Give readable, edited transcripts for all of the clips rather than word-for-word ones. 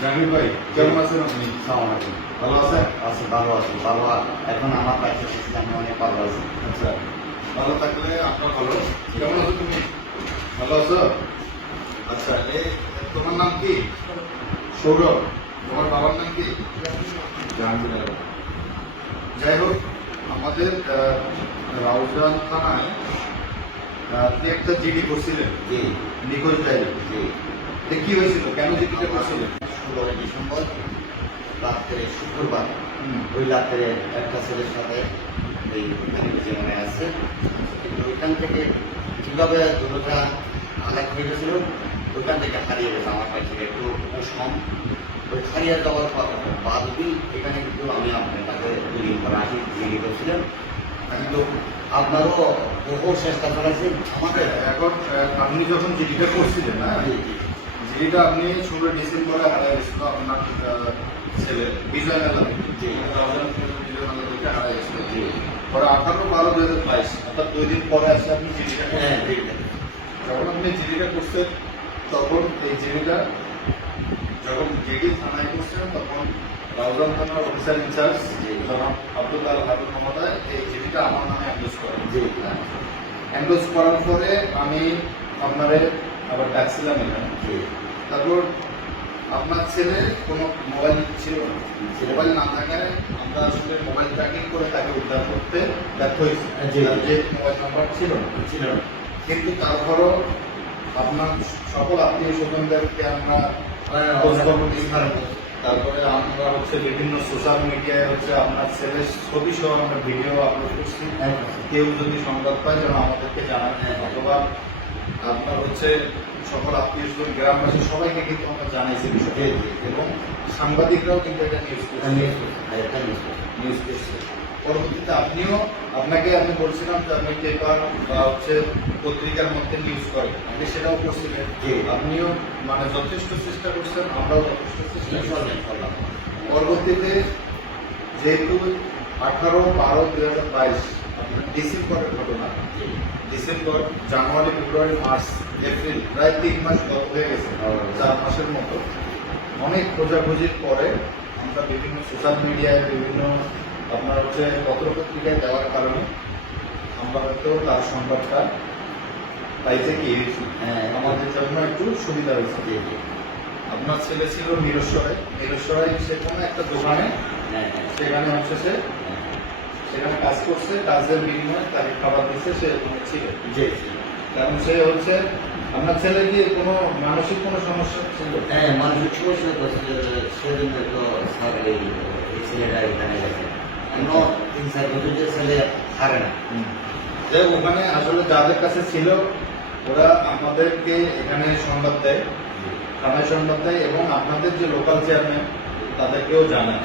জাহাঙ্গীর ভাই কেমন আছেন আপনি? আসসালামু আলাইকুম। ভালো আছেন? ভালো আছি। এখন আমার কাছে এসেছি, আমি অনেক ভালো আছি। আচ্ছা, ভালো থাকলে আপনার ভালো। কেমন আছো তুমি? ভালো আছো? আচ্ছা, তোমার নাম কি? সৌরভ। তোমার বাবার নাম কি? জাহাঙ্গীর আলম। যাই হোক, আমাদের রাউজান থানায় আপনি একটা জিডি করছিলেন, জি নিখোঁজ ডায়েরি। জি। কি হয়েছিল, কেন জিডিটা করছিলেন? 16 ডিসেম্বর রাত্রে, শুক্রবার, ওই রাত্রে একটা ছেলের সাথে এই জীবনে আছে, কিন্তু ওইখান থেকে কীভাবে দুটোটা আলাদা হয়ে গেছিল, ওইখান থেকে হারিয়ে গেছে আমার কাছে একটু কম। ওই হারিয়ে যাওয়ার বাদই এখানে কিন্তু আমি আপনার কাছে 2 দিন পরে আসি, জিডি করছিলাম। কিন্তু আপনারও বহু চেষ্টা করেছেন আমাদের। এখন আপনি যখন জিডিটা করছিলেন, হ্যাঁ, জিডিটা আপনি 16 ডিসেম্বরে হারিয়ে গেছিল আপনার ছেলে বিজয় মেলা থেকে, বিজয় মেলা থেকে হারিয়ে গেছিল। পরে 18/12/2022, অর্থাৎ 2 দিন পরে আসলে আপনি জিডিটা করছেন। যখন আপনি জিডিটা করছেন, তখন এই জিডিটা যখন জিডি থানায় করছেন, তখন রাউজান থানার অফিসার ইনচার্জ জনাব আব্দুল আল হাবিব মহোদয় এই জিডিটা আমার নামে অ্যান্ডোজ করেন। অ্যান্ডোজ করার পরে আমি আপনারে আবার ডাকছিলাম এখানে। তারপর আপনার ছেলে কোনো মোবাইল ছিল না, মোবাইল না থাকায় আমরা আসলে মোবাইল ট্র্যাকিং করে তাকে উদ্ধার করতে ব্যর্থ হয়েছি, যে মোবাইল নাম্বার ছিল না। কিন্তু তারপরও আপনার সকল আত্মীয় স্বজনদেরকে আমরা খোঁজখবর দিয়েছিলাম। তারপরে আমরা বিভিন্ন সোশ্যাল মিডিয়ায় আপনার ছেলের ছবি সহ আমরা ভিডিও আপলোড করছি। কেউ যদি সংবাদ পায় যেন আমাদেরকে জানান, অথবা আপনার সকল আত্মীয় স্বজন, গ্রামবাসী সবাইকে কিন্তু আমরা জানাইছি বিষয়টি, এবং সাংবাদিকরাও কিন্তু এটা নিউজ করছে। পরবর্তীতে আমি বলছিলাম যে আপনি পেপার বা পত্রিকার মধ্যে নিউজ করেন, আপনি সেটাও করছিলেন। আপনিও মানে যথেষ্ট চেষ্টা করছেন, আমরাও যথেষ্ট চেষ্টা করলাম। পরবর্তীতে যেহেতু 18/12/2022 ডিসেম্বরের ঘটনা, ডিসেম্বর, জানুয়ারি, ফেব্রুয়ারি, মার্চ, এপ্রিল, প্রায় 3 মাস গত হয়ে গেছে, 4 মাসের মতো। অনেক খোঁজাখুঁজির পরে আমরা বিভিন্ন সোশ্যাল মিডিয়ায়, বিভিন্ন আপনার পত্রপত্রিকায় দেওয়ার কারণে আমরা হয়তো তার সংবাদটা পাইতে গিয়েছি। আমাদের জন্য একটু সুবিধা হয়েছে। আপনার ছেলে ছিল মিরসরাই সে কোনো একটা দোকানে, সেখানে সেখানে কাজ করছে, কাজের বিনিময়ে তাকে খাবার দিচ্ছে, সে ছিল। কারণ সে আপনার ছেলে কি কোনো মানসিক কোনো সমস্যা ছিল? হ্যাঁ, মানসিক সমস্যা সেজন্য তো এই ছেলেটা এখানে গেছে। 3-4 বছর যে ছেলে হারে না, যে ওখানে আসলে যাদের কাছে ছিল ওরা আমাদেরকে এখানে সংবাদ দেয়, থানায় সংবাদ দেয়, এবং আপনাদের যে লোকাল চেয়ারম্যান তাদেরকেও জানায়।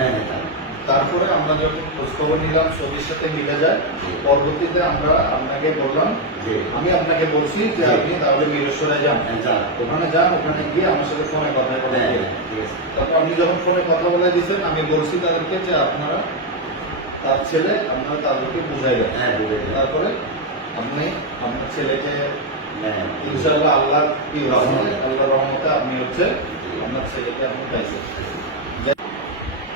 তারপরে আমরা যখন খোঁজখবর নিলাম, ছবির সাথে মিলে যায়। পরবর্তীতে আমরা আপনাকে বললাম, আমি আপনাকে বলছি যে আপনি তাহলে মিরেশ্বরায় যান, ওখানে যান, ওখানে গিয়ে আমার সাথে ফোনে কথা বলে। তারপর আপনি যখন ফোনে কথা বলে দিয়েছেন, আমি বলছি তাদেরকে যে আপনারা তার ছেলে, আপনারা তাদেরকে বুঝাই দেন। তারপরে আপনি আপনার ছেলেকে ইনশাআল্লাহ আল্লাহর রহমতে আপনি আপনার ছেলেকে আপনি পাইছেন।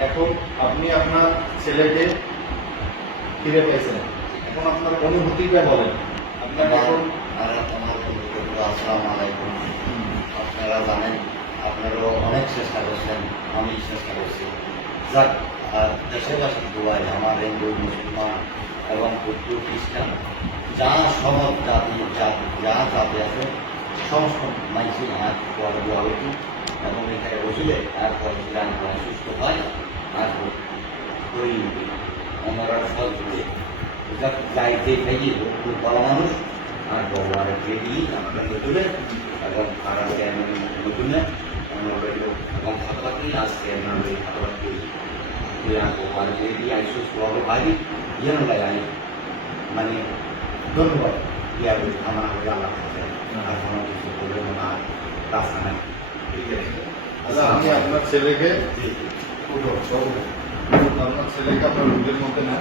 এখন আপনি আপনার ছেলেকে ফিরে পেয়েছেন, এখন আপনার অনুভূতিটা বলেন। আপনার এখন আসসালামু আলাইকুম। আপনারা জানেন, আপনারাও অনেক চেষ্টা করছেন, আমি চেষ্টা করছি। যাক, আর দেশের বাসী দুয়াই আমার হিন্দু, মুসলমান এবং বৌদ্ধ, খ্রিস্টান, যা সব যা জাতি আছে, সমস্ত মানুষই হাত পরে দেওয়া হইত, এবং এখানে বসলে আর পরে সুস্থ হয়, আর ওই ওনারা সব যাইতে খাইয়ে খুব ভালো মানুষ, আর ভগবান দিয়ে আপনার নতুনে এবং খারাপকে আমি নতুনে এবং খাতাবাকি আজকে আপনার ওই খাতাবাকি ভগবান দিয়ে আইসু সবাই ভাই যেন লাগাই, মানে ধন্যবাদ ইয়ার আমার হয়ে আল্লাহ আর কোনো কিছু বলবে না, রাস্তা নাই। ঠিক আছে, আচ্ছা, আমি আপনার ছেলেকে আপনার ছেলেকে আপনার রুমের মধ্যে না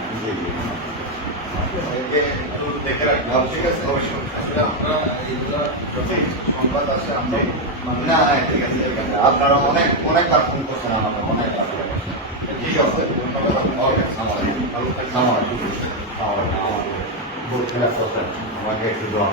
দেখে রাখবো। ঠিক আছে, অবশ্যই। আসলে আমরা এইগুলা যতই সংবাদ আসে আমরা না ঠিক আছে আপনারা অনেক অনেকবার ফোন করছেন আমাকে অনেকবার ফোন করছেন ঠিক আছে ওকে আমার বুঝ খেলা করছেন আমাকে একটু দোয়া